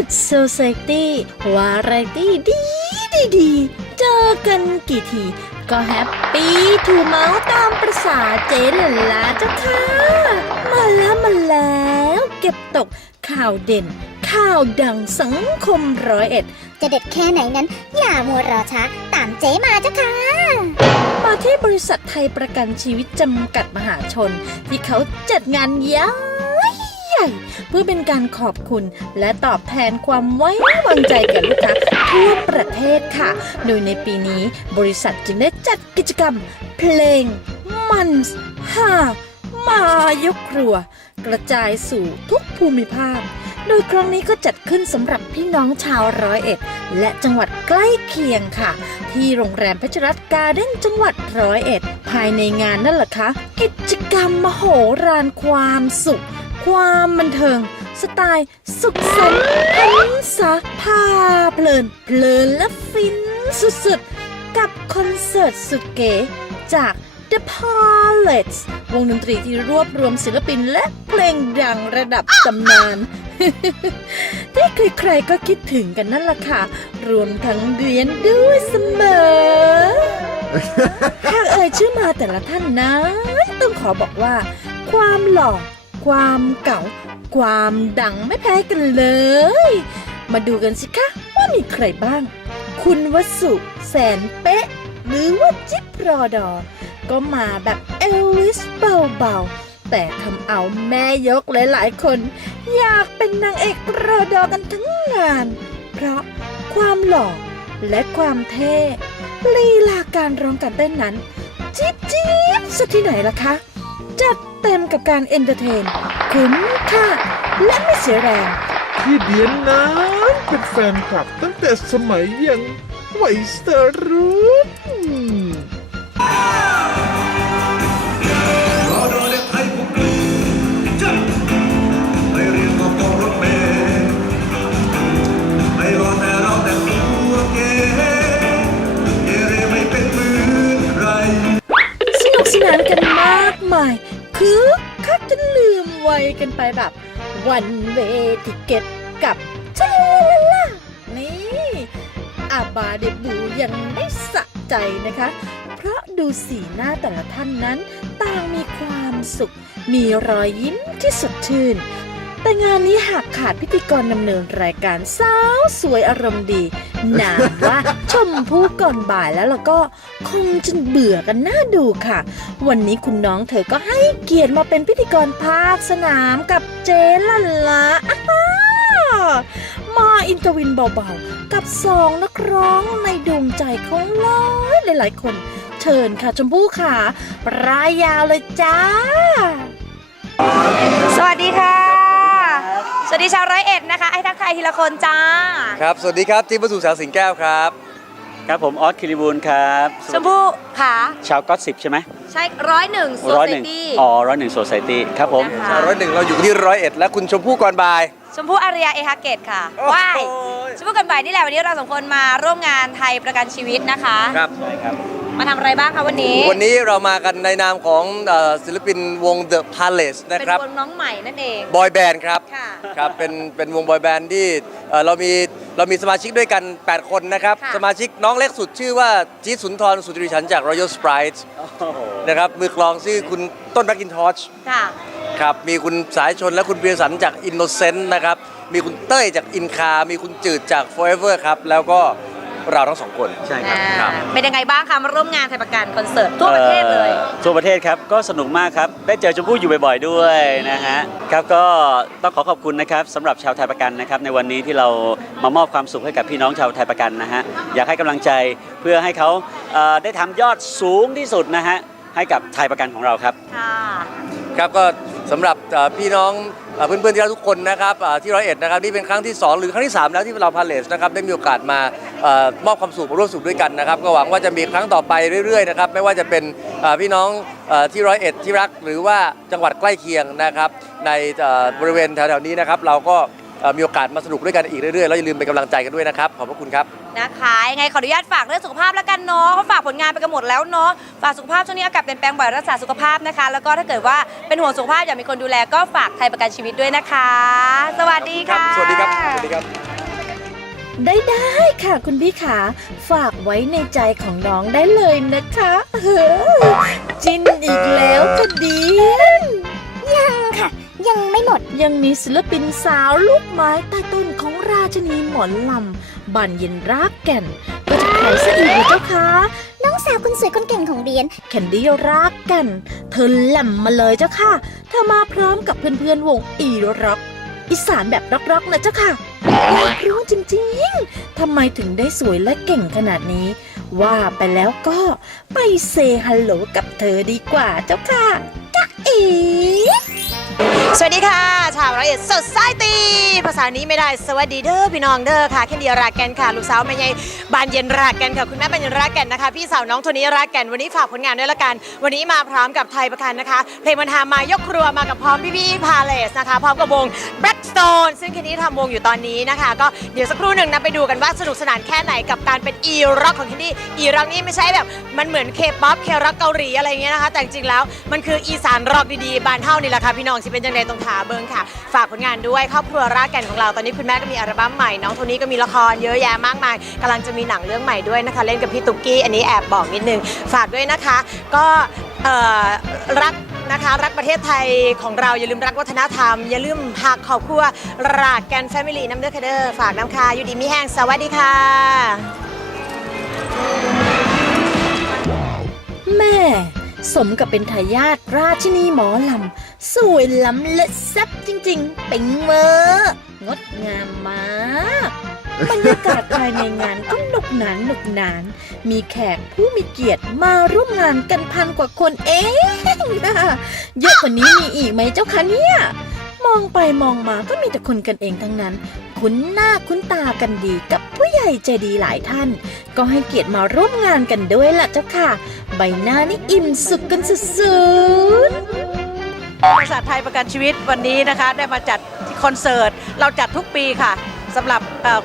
It's Society วาไรตี้ดีดีดีเจอกันกี่ที ก็แฮปปี้ทูเมาส์ตามประษาเจ๊หลนลาเจ้าค่ะ มาแล้วมาแล้วเก็บตกข่าวเด่น ข่าวดังสังคมร้อยเอ็ด จะเด็ดแค่ไหนนั้น อย่ามัวรอช้า ตามเจ๊มาเจ้าค่ะมาที่บริษัทไทยประกันชีวิตจำกัดมหาชน ที่เขาจัดงานใหญ่ให ญ่ เพื่อเป็นการขอบคุณและตอบแทนความไว้วางใจแก่ลูกค้าทั่วประเทศค่ะ โดยในปีนี้บริษัทจึงได้จัดกิจกรรม เพลง มันส์ฮามายกครัว กระจายสู่ทุกภูมิภาคโดยครั้งนี้ก็จัดขึ้นสำหรับพี่น้องชาวร้อยเอ็ด และจังหวัดใกล้เคียงค่ะ ที่โรงแรมเพชรรัตน์การ์เด้นจังหวัดร้อยเอ็ด ภายในงานนั่นแหละคะกิจกรรมมโหฬารความสุข ความบันเทิง สไตล์สุขสันต์หันษาพาเพลิน เพลินและฟินสุดๆ กับคอนเสิร์ตสุดเก๋จาก The Palettes วงดนตรีที่รวบรวมศิลปินและเพลงดังระดับตำนาน ที่ใครๆก็คิดถึงกันนั่นแหละค่ะ รวมทั้งเรียนด้วยเสมอ หากเอ่ยชื่อมาแต่ละท่านนั้นต้องขอบอกว่า ความหล่อ ความเก่า ความดังไม่แพ้กันเลย มาดูกันสิคะว่ามีใครบ้าง คุณวสุแสนเป๊ะ หรือว่าจิ๊บรอดอ ก็มาแบบเอลวิสเบาๆ แต่ทำเอาแม่ยกหลายๆคน อยากเป็นนางเอกรอดอกันทั้งงาน เพราะความหล่อและความเท่ลีลาการร้องการเต้นนั้น จิ๊บจิ๊บสักที่ไหนล่ะคะ จัดเต็มกับการเอนเตอร์เทน คุ้มค่าและไม่เสียแรง พี่เดียนนั้นเป็นแฟนคลับตั้งแต่สมัยยังวัยสรุ่นร กันไปแบบวันเวทิเก็ตกับเจลาล่านี่อาบาเดบูยังไม่สะใจนะคะ เพราะดูสีหน้าแต่ละท่านนั้น ต่างมีความสุข มีรอยยิ้มที่สดชื่น แต่งานนี้หากขาดพิธีกรดำเนินรายการสาวสวยอารมณ์ดีนามว่าชมพู่ก่อนบ่ายแล้วล้วก็คงจะเบื่อกันน่าดูค่ะ วันนี้คุณน้องเธอก็ให้เกียรติมาเป็นพิธีกรภาคสนามกับเจลันละอ้าฮ่ามาอินเตอร์วินเบาๆ กับสองนักร้องในดวงใจของหลายหลาย ๆ คน เชิญค่ะชมพู่ค่ะ รายยาวเลยจ้า สวัสดีค่ะ สวัสดีชาวร้อยเอ็ดนะคะ ให้ทักทายทีละคนจ้า ครับ สวัสดีครับ จิ๊บวัสสุสาวสิงแก้วครับ ครับผมออสคิริบูลครับชมพู่ค่ะชาวก็สิบใช่ไหมใช่ร้อยหนึ่งโซร้อยเซหนึ่งตี้ อ๋อร้อยหนึ่งโซไซตี้ครับผม นะคะชาวร้อยหนึ่งเราอยู่ที่ร้อยเอ็ดและคุณชมพู่ก่อนบ่าย ชมพู่อาริยาเอฮาเกตค่ะว้ายชมพู่กันบ่ายนี่แหละวันนี้เราสองคนมาร่วมงานไทยประกันชีวิตนะคะ ครับ ใช่ครับ มาทำอะไรบ้างคะวันนี้ วันนี้เรามากันในนามของเอ่อศิลปินวง The Palace นะเป็นครับ วงน้องใหม่นั่นเอง บอยแบนด์ครับ ค่ะครับ เป็น เป็นวงบอยแบนด์ที่เอ่อเรามี เรามีสมาชิกด้วยกัน 8 คนนะครับ ค่ะ สมาชิกน้องเล็กสุดชื่อว่าจี๊ดสุนทร สุจริฉันจาก Royal Sprite นะครับ มือกลองชื่อคุณต้นแบล็กอินทอชค่ะ ครับ มีคุณสายชนและคุณเบียร์สันจาก Innocent นะครับ มีคุณเต้ยจากอินคา มีคุณจืดจาก Forever ครับ แล้วก็ เราทั้งสองคนใช่ครับอ่าครับเป็นยังไงบ้างคะมาร่วมงานไทยประกันคอนเสิร์ตทั่วประเทศเลย อ่อทั่วประเทศครับก็สนุกมากครับได้เจอชมพู่อยู่บ่อยๆด้วยนะฮะครับก็ต้องขอขอบคุณนะครับสำหรับชาวไทยประกันนะครับในวันนี้ที่เรามามอบความสุขให้กับพี่น้องชาวไทยประกันนะฮะอยากให้กำลังใจเพื่อให้เขาเอ่อได้ทำยอดสูงที่สุดนะฮะให้กับไทยประกันของเราครับ ค่ะ ครับก็ สำหรับพี่น้องเพื่อนๆที่รักทุกคนนะครับที่ร้อยเอ็ดนะครับนี่เป็นครั้งที่ 2 หรือครั้งที่ 3 แล้วที่เราพาเลสนะครับได้มีโอกาสมามอบความสุขมาร่วมสุขด้วยกันนะครับก็หวังว่าจะมีครั้งต่อไปเรื่อยๆนะครับไม่ว่าจะเป็นพี่น้องที่ร้อยเอ็ดที่รัก หรือว่าจังหวัดใกล้เคียงนะครับในบริเวณแถวๆนี้นะครับเราก็ มีโอกาสมาสนุกด้วยกันอีกเรื่อยๆแล้วอย่าลืมเป็นกำลังใจกันด้วยนะครับขอบพระคุณครับ นะคะยังไงขออนุญาตฝากเรื่องสุขภาพแล้วกันเนาะเขาฝากผลงานไปกันหมดแล้วเนาะฝากสุขภาพช่วงนี้อากาศเปลี่ยนแปลงบ่อยรักษาสุขภาพนะคะ แล้วก็ถ้าเกิดว่าเป็นห่วงสุขภาพอยากมีคนดูแลก็ฝากไทยประกันชีวิตด้วยนะคะ สวัสดีค่ะ สวัสดีครับสวัสดีครับ ได้ได้ค่ะคุณพี่ขา ฝากไว้ในใจของน้องได้เลยนะคะเฮ้อจินอีกแล้วค่ะเดียนยังค่ะ ยังไม่หมด ยังมีศิลปินสาวลูกไม้ใต้ต้นของราชนีหมอนลำบันเย็นรากแก่น ก็จะใครซะอีกเหรอเจ้าคะน้องสาวคนสวยคนเก่งของเรียน แคนดี้รากแกันเธอแหลมมาเลยเจ้าค่ะเธอมาพร้อมกับเพื่อนๆวงอีร็อกอีสานแบบร็อกๆนะเจ้าค่ะอยากรู้จริงๆ ทำไมถึงได้สวยและเก่งขนาดนี้ ว่าไปแล้วก็ไปเซฮัลโหลกับเธอดีกว่าเจ้าค่ะจ๊ะเอ๋ สวัสดีค่ะ ชาวร้อยเอ็ดสดไซตีภาษานี้ไม่ได้สวัสดีเด้อพี่น้องเด้อค่ะแค่เดียรักแกนค่ะ ลูกสาวแม่ใหญ่บานเย็นรักแกนค่ะคุณแม่บานเย็นรักแกนนะคะ พี่สาวน้องโทนี้รักแกนวันนี้ฝากผลงานด้วยละกัน วันนี้มาพร้อมกับไทยประกันนะคะ เพลงมันหามายกครัวมากับพร้อมพี่พี่พาเลสนะคะ พร้อมกับวง Blackstone ซึ่งคืนนี้ทำวงอยู่ตอนนี้นะคะ ก็เดี๋ยวสักครู่หนึ่งนะไปดูกันว่าสนุกสนานแค่ไหนกับการเป็นอีร็อกของที่นี่อีร็อกนี่ไม่ใช่แบบมันเหมือนเคป๊อปเคร็อกเกาหลีอะไรเงี้ยนะคะ แต่จริงแล้วมันคืออีสานร็อกดีๆบานเท่านี่แหละค่ะพี่น้องสิเป็นจังไดตรงถาเบิงค่ะ ฝากผลงานด้วยครอบครัวรากแก่นของเราตอนนี้คุณแม่ก็มีอัลบั้มใหม่น้องโทนี้ก็มีละครเยอะแยะมากมายกำลังจะมีหนังเรื่องใหม่ด้วยนะคะ เล่นกับพี่ตุ๊กกี้อันนี้แอบบอกนิดนึงฝากด้วยนะคะ ก็รักนะคะรักประเทศไทยของเราอย่าลืมรักวัฒนธรรม อย่าลืมหักครอบครัวรากแกนแฟมิลี่น้ำเด้อดคเด้อฝากน้ำค่ะอยู่ดีมีแห้งสวัสดีค่ะแม่ สมกับเป็นทายาทราชินีหมอลำ สวยล้ำและแซ่บจริงๆ เป็นเมอร์งดงามมากบรรยากาศภายในงานก็หนุกหนานหนุกหนาน มีแขกผู้มีเกียรติมาร่วมงานกันพันกว่าคนเองเยอะกว่านี้มีอีกไหมเจ้าคะเนี่ย มองไปมองมาก็มีแต่คนกันเองทั้งนั้น คุ้นหน้าคุ้นตากันดีกับผู้ใหญ่ใจดีหลายท่าน ก็ให้เกียรติมาร่วมงานกันด้วยล่ะเจ้าค่ะ ใบหน้านี่อิ่มสุขกันสุดๆบริษัทไทยประกันชีวิตวันนี้นะคะ ได้มาจัดคอนเสิร์ต เราจัดทุกปีค่ะสำหรับ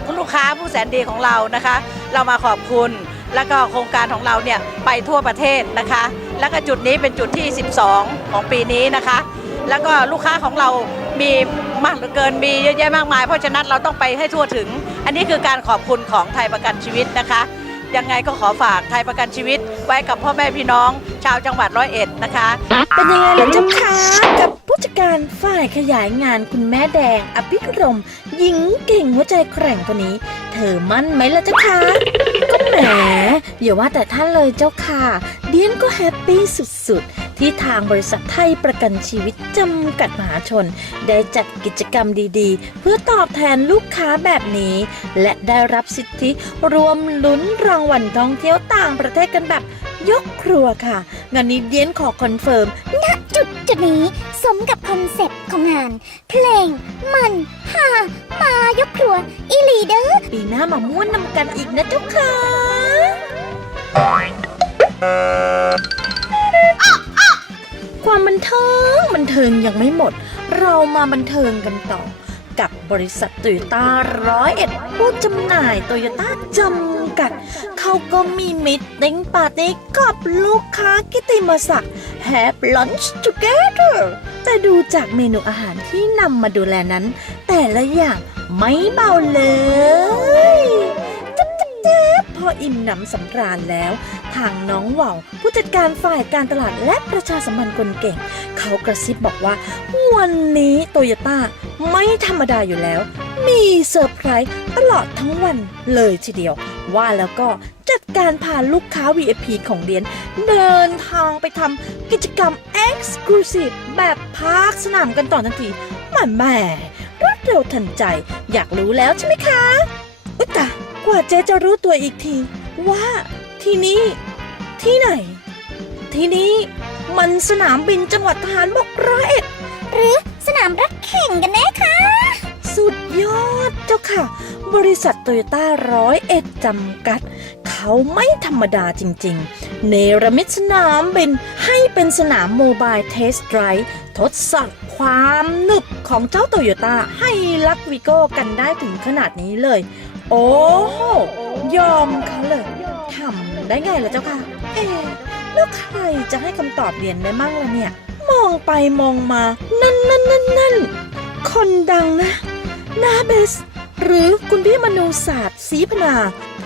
คุณลูกค้าผู้แสนดีของเรานะคะ เรามาขอบคุณแล้วก็โครงการของเราเนี่ยไปทั่วประเทศนะคะ แล้วก็จุดนี้เป็นจุดที่ 12 ของปีนี้นะคะ แล้วก็ลูกค้าของเรามีมากเหลือเกินมีเยอะแยะมากมาย เพราะฉะนั้นเราต้องไปให้ทั่วถึง อันนี้คือการขอบคุณของไทยประกันชีวิตนะคะ ยังไงก็ขอฝากไทยประกันชีวิต ไว้กับพ่อแม่พี่น้อง ชาวจังหวัดร้อยเอ็ดนะคะ เป็นยังไงล่ะเจ้าคะกับผู้จัดการฝ่ายขยายงานคุณแม่แดง อภิรมย์หญิงเก่งหัวใจแกร่งคนนี้ เธอมั่นไหมล่ะเจ้าคะก็แหมอย่าว่าแต่ท่านเลยเจ้าค่ะเดียนก็แฮปปี้สุดๆ ที่ทางบริษัทไทยประกันชีวิตจำกัดมหาชน ได้จัดกิจกรรมดีๆ เพื่อตอบแทนลูกค้าแบบนี้ และได้รับสิทธิรวมลุ้นรางวัลท่องเที่ยวต่างประเทศกันแบบยกครัวค่ะ งานนี้เดียนขอคอนเฟิร์มณจุดจุดนี้สมกับคอนเซ็ปต์ของงาน เพลง มันฮามายกครัว อีลีเดอร์ปีหน้ามาม่วนนำกันอีกนะเจ้าค่ะ ความบันเทิงบันเทิงยังไม่หมด เรามาบันเทิงกันต่อ กับบริษัทโตโยต้าร้อยเอ็ดผู้จำหน่ายโตโยต้าจำกัด เขาก็มีมิตติ้งปาร์ตี้กับลูกค้ากิติมศักดิ์ Have lunch together แต่ดูจากเมนูอาหารที่นำมาดูแลนั้น แต่ละอย่างไม่เบาเลย พออิ่มหนำสำราญแล้ว ทางน้องเว่าวผู้จัดการฝ่ายการตลาดและประชาสัมพันธ์คนเก่ง เขากระซิบบอกว่า วันนี้โตโยต้าไม่ธรรมดาอยู่แล้ว มีเซอร์ไพรส์ตลอดทั้งวันเลยทีเดียว ว่าแล้วก็จัดการพาลูกค้า VIP ของเดียน เดินทางไปทำกิจกรรม Exclusive แบบพาร์คสนามกันต่อทันทีแม่แม่รวดเร็วทันใจ อยากรู้แล้วใช่ไหมคะ อุยตา กว่าเจ๊จะรู้ตัวอีกที ว่าที่นี่ ที่ไหน ที่นี่มันสนามบินจังหวัดทหารบกร้อยเอ็ดหรือสนามรถแข่งกันแน่คะ สุดยอดเจ้าค่ะ บริษัทโตโยต้าร้อยเอ็ดจำกัด เขาไม่ธรรมดาจริง ๆ เนรมิตสนามบินให้เป็นสนามโมบายเทสไดรฟ์ทดสอบควความหนึบของเจ้าโตโยต้าให้ลักวิโก้กันได้ถึงขนาดนี้เลย โอ้โหยอมเขาเลยทำได้ไงล่ะเจ้าค่ะ เอ๊ะแล้วใครจะให้คำตอบเรียนได้มั่งล่ะเนี่ย มองไปมองมา นั่นนั่นนั่นนั่นคนดังนะ นาเบส หรือคุณพี่มนูศาสตร์ศรีพนา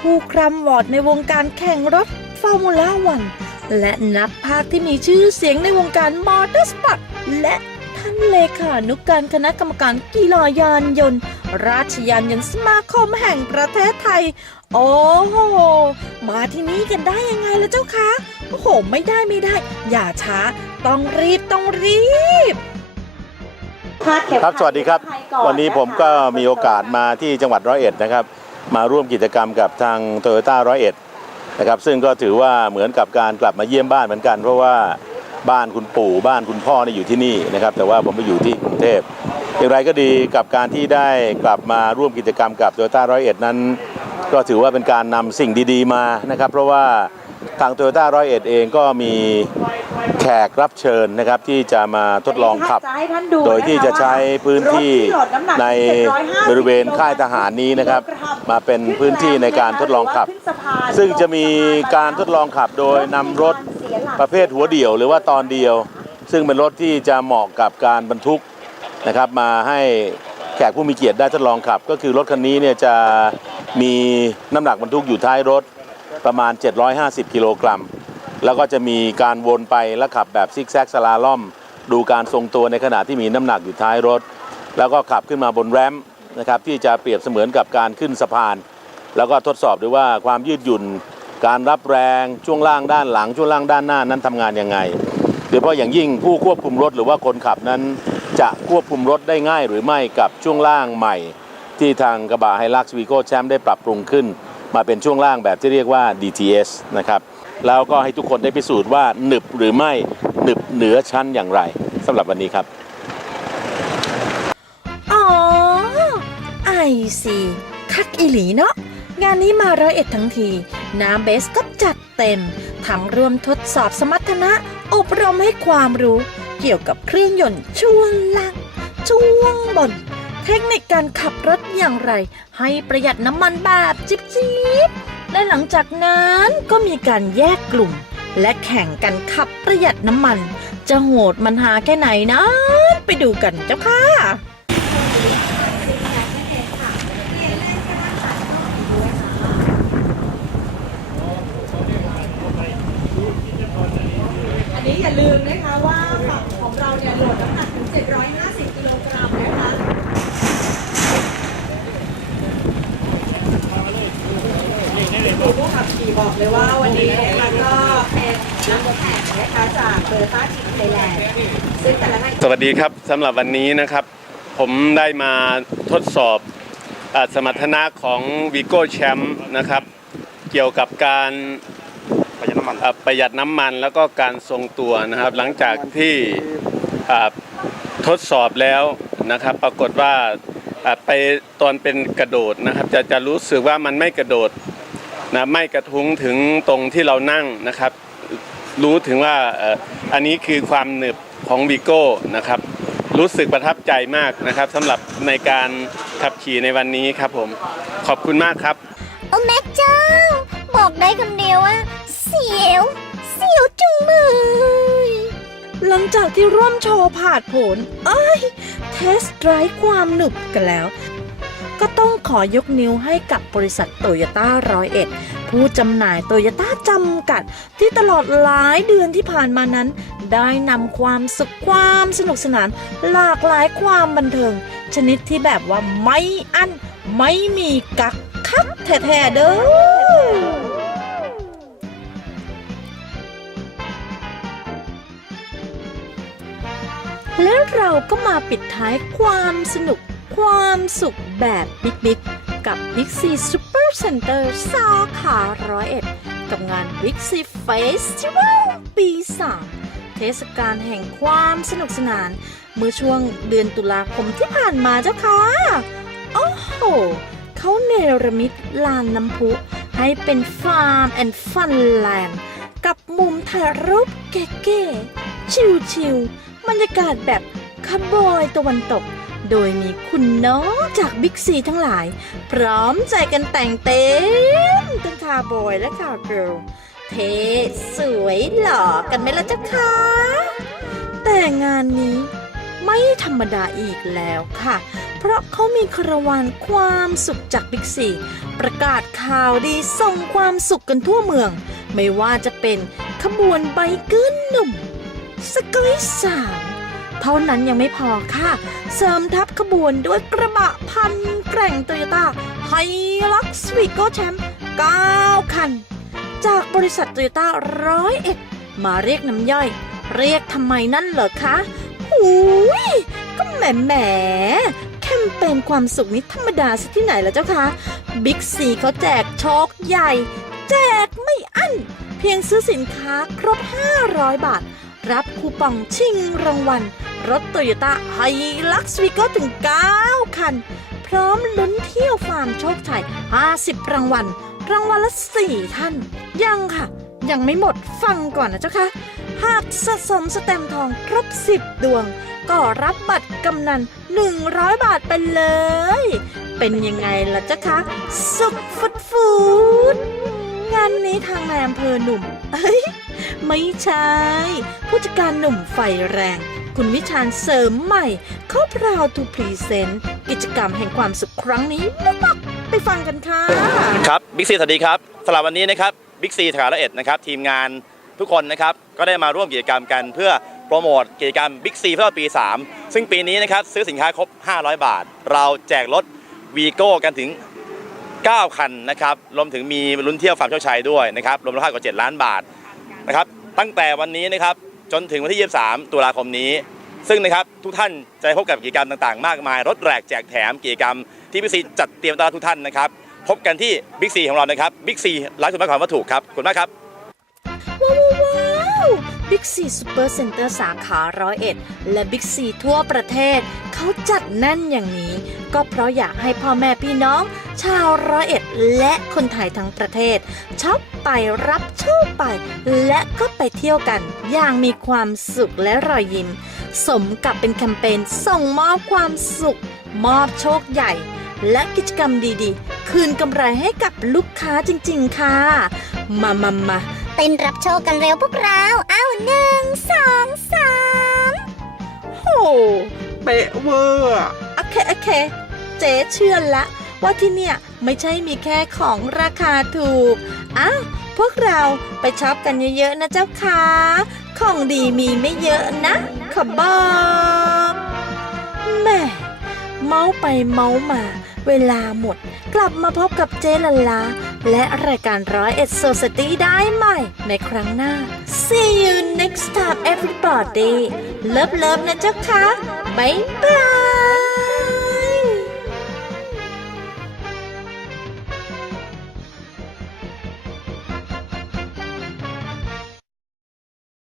ผู้ครำวอร์ดในวงการแข่งรถฟอร์มูล่าวัน และนักพากย์ที่มีชื่อเสียงในวงการมอเตอร์สปอร์ตและท่านเลขานุกการคณะกรรมการกีฬายานยนต์ ราชยานยนต์สมาคมแห่งประเทศไทย โอ้โห มาที่นี่กันได้ยังไงล่ะเจ้าคะ โอ้โห ไม่ได้ไม่ได้ อย่าช้า ต้องรีบต้องรีบครับ สวัสดีครับ วันนี้ผมก็มีโอกาสมาที่จังหวัดร้อยเอ็ดนะครับ มาร่วมกิจกรรมกับทางโตโยต้าร้อยเอ็ดนะครับ ซึ่งก็ถือว่าเหมือนกับการกลับมาเยี่ยมบ้านเหมือนกัน เพราะว่า บ้านคุณปู่บ้านคุณพ่อเนี่ยอยู่ที่นี่นะครับ แต่ว่าผมไปอยู่ที่กรุงเทพอย่างไรก็ดีกับการที่ได้กลับมาร่วมกิจกรรมกับโตโยต้าร้อยเอ็ดนั้น ก็ถือว่าเป็นการนำสิ่งดีๆมานะครับ เพราะว่าทางโตโยต้าร้อยเอ็ดเองก็มีแขกรับเชิญนะครับที่จะมาทดลองขับ โดยที่จะใช้พื้นที่ในบริเวณค่ายทหารนี้นะครับ มาเป็นพื้นที่ในการทดลองขับ ซึ่งจะมีการทดลองขับโดยนำรถ ประเภทหัวเดี่ยวหรือว่าตอนเดียว ซึ่งเป็นรถที่จะเหมาะกับการบรรทุกนะครับมาให้แขกผู้มีเกียรติได้ทดลองขับ ก็คือรถคันนี้เนี่ยจะมีน้ำหนักบรรทุกอยู่ท้ายรถประมาณ 750 กิโลกรัม แล้วก็จะมีการวนไปและขับแบบซิกแซกสลาล่อม ดูการทรงตัวในขณะที่มีน้ำหนักอยู่ท้ายรถ แล้วก็ขับขึ้นมาบนแรมนะครับที่จะเปรียบเสมือนกับการขึ้นสะพาน แล้วก็ทดสอบดูว่าความยืดหยุ่น การรับแรงช่วงล่างด้านหลังช่วงล่างด้านหน้านั้นทำงานยังไงโดยเฉพาะอย่างยิ่งผู้ควบคุมรถหรือว่าคนขับนั้น จะควบคุมรถได้ง่ายหรือไม่กับช่วงล่างใหม่ ที่ทางกระบะไฮลักซ์วีโก้แชมป์ได้ปรับปรุงขึ้น มาเป็นช่วงล่างแบบที่เรียกว่า DTS นะครับแล้วก็ให้ทุกคนได้พิสูจน์ว่าหนึบหรือไม่หนึบเหนือชั้นอย่างไรสำหรับวันนี้ครับอ๋อไอซีคักอีหลีเนาะงานนี้มาร้อยเอ็ดทั้งที น้ำเบสก็จัดเต็ม ทั้งรวมทดสอบสมรรถนะ อบรมให้ความรู้ เกี่ยวกับเครื่องยนต์ช่วงล่างช่วงบน เทคนิคการขับรถอย่างไร ให้ประหยัดน้ำมันแบบจิบจิบและหลังจากนั้นก็มีการแยกกลุ่ม และแข่งกันขับประหยัดน้ำมัน จะโหดมันหาแค่ไหนนะ ไปดูกันเจ้าค่ะ อย่าลืมนะคะว่าฝั่งของเราเนี่ยโหลดน้ำหนักถึง 750 กิโลกรัมนะคะผู้ขับขี่บอกเลยว่าวันนี้นะคะก็เป็นนักแข่งนะคะจากเบอร์ต้าทีมไทยแลนด์ซึ่งแต่ละท่านสวัสดีครับสำหรับวันนี้นะครับ ผมได้มาทดสอบสมรรถนะของวีโก้แชมป์นะครับ เกี่ยวกับการ ประหยัดน้ำมันประหยัดน้ำมันแล้วก็การทรงตัวนะครับ หลังจากที่อ่าทดสอบแล้วนะครับ ปรากฏว่าอ่าไปตอนเป็นกระโดดนะครับ จะจะรู้สึกว่ามันไม่กระโดดนะไม่กระทุ้งถึงตรงที่เรานั่งนะครับ รู้ถึงว่าเอ่ออันนี้คือความหนึบของวีโก้นะครับ รู้สึกประทับใจมากนะครับสำหรับในการขับขี่ในวันนี้ครับผมขอบคุณมากครับ โอ้แม่เจ้า บอกได้คำเดียวว่า เสียว เสียวจุงมือ หลังจากที่ร่วมโชว์ผ่าดผล เอ้ย เทสไดรฟ์ความหนุบกันแล้ว ก็ต้องขอยกนิ้วให้กับบริษัทโตโยต้าร้อยเอ็ดผู้จำหน่ายโตโยต้าจำกัด ที่ตลอดหลายเดือนที่ผ่านมานั้น ได้นำความสุขความสนุกสนาน หลากหลายความบันเทิง ชนิดที่แบบว่าไม่อั้นไม่มีกักคักแท้ๆเด้อ แล้วเราก็มาปิดท้ายความสนุกความสุขแบบบิ๊กๆ กับ Big C Super Center สาขาร้อยเอ็ดกับงาน Big C Festival ปี3เทศกาลแห่งความสนุกสนาน เมื่อช่วงเดือนตุลาคมที่ผ่านมาเจ้าค่ะโอ้โหเขาเนรมิตลานน้ำพุ ให้เป็นฟาร์มแอนด์ฟันแลนด์กับมุมถ่ายรูปเก๋ๆชิลๆ บรรยากาศแบบคาบอยตะวันตก โดยมีคุณน้องจากบิ๊กซีทั้งหลาย พร้อมใจกันแต่งเต็มทั้งคาบอยและคาเกิลเท่สวยหล่อกันไหมล่ะเจ้าคะแต่งานนี้ไม่ธรรมดาอีกแล้วค่ะ เพราะเขามีคารวานความสุขจากบิ๊กซีประกาศข่าวดีส่งความสุขกันทั่วเมือง ไม่ว่าจะเป็นขบวนไบเกอร์หนุ่ม สกอยสาวเท่านั้นยังไม่พอค่ะ เสริมทัพขบวนด้วยกระบะพันแกร่งโตโยต้าไฮลักซ์วีโก้แชมป์9คัน จากบริษัทโตโยต้าร้อยเอ็ดมาเรียกน้ำย่อย เรียกทำไมนั่นเหรอคะหูยก็แหมแหมแคมเปญความสุขนี้ธรรมดาสักที่ไหนล่ะเจ้าคะบิ๊กซีเขาแจกโชคใหญ่ แจกไม่อั้น เพียงซื้อสินค้าครบ 500 บาท รับคูปองชิงรางวัล รถโตโยต้าไฮลักซ์วีโก้ถึง 9 คัน พร้อมลุ้นเที่ยวฟาร์มโชคชัย 50 รางวัล รางวัลละ 4 ท่าน ยังค่ะ ยังไม่หมดฟังก่อนนะเจ้าค่ะ หากสะสมสแตมทองครบ 10 ดวง ก็รับบัตรกำนัน 100 บาทไปเลย เป็นยังไงล่ะเจ้าคะสุดฟุดฟูดงานนี้ทางนายอำเภอหนุ่ม เอ้ย ไม่ใช่ ผู้จัดการหนุ่มไฟแรง คุณวิชาญเสริมใหม่ เขาพราวทูพรีเซนต์กิจกรรมแห่งความสุขครั้งนี้มุกๆไปฟังกันค่ะ ครับบิ๊กซีสวัสดีครับสำหรับวันนี้นะครับบิ๊กซีถาละเอ็ดนะครับทีมงานทุกคนนะครับก็ได้มาร่วมกิจกรรมกันเพื่อโปรโมทกิจกรรมบิ๊กซีเพื่อปี 3 ซึ่งปีนี้นะครับซื้อสินค้าครบ 500 บาท เราแจกรถวีโก้กันถึง 9 คันนะครับรวมถึงมีลุ้นเที่ยวฟาร์มโชคชัยด้วยนะครับรวมมูลค่ากว่า 7 ล้านบาท ตั้งแต่วันนี้นะครับจนถึงวันที่ 23 ตุลาคมนี้ ซึ่งนะครับทุกท่านจะพบกับกิจกรรมต่างๆ มากมาย รถแรกแจกแถมกิจกรรมที่บิ๊กซีจัดเตรียมต้อนรับทุกท่านนะครับพบกันที่บิ๊กซีของเรานะครับบิ๊กซีร้านสุดมากความวัตถุครับขอบคุณมากครับว้าวว้าวบิ๊กซีซูเปอร์เซ็นเตอร์สาขาร้อยเอ็ดและบิ๊กซีทั่วประเทศ เขาจัดแน่นอย่างนี้ ก็เพราะอยากให้พ่อแม่พี่น้อง ชาวร้อยเอ็ดและคนไทยทั้งประเทศช็อปไปรับโชคไป และก็ไปเที่ยวกัน อย่างมีความสุขและรอยยิ้ม สมกับเป็นแคมเปญส่งมอบความสุข มอบโชคใหญ่ และกิจกรรมดีๆ คืนกำไรให้กับลูกค้าจริง ๆ ค่ะ มามามาเต้นรับโชคกันเร็วพวกเรา เอาหนึ่งสองสามโหเป๊ะเวอร์อะ โอเคโอเค เจ๊เชื่อละ ว่าที่เนี่ยไม่ใช่มีแค่ของราคาถูกอ้าวพวกเราไปช็อปกันเยอะๆนะเจ้าค่ะของดีมีไม่เยอะนะ ขอบอกแหม่เมาไปเมามา เวลาหมด กลับมาพบกับเจลลา และรายการร้อยเอ็ดโซสตี้ได้ใหม่ ในครั้งหน้า See you next time everybody เลิฟเลิฟนะเจ้าค่ะบ๊ายบาย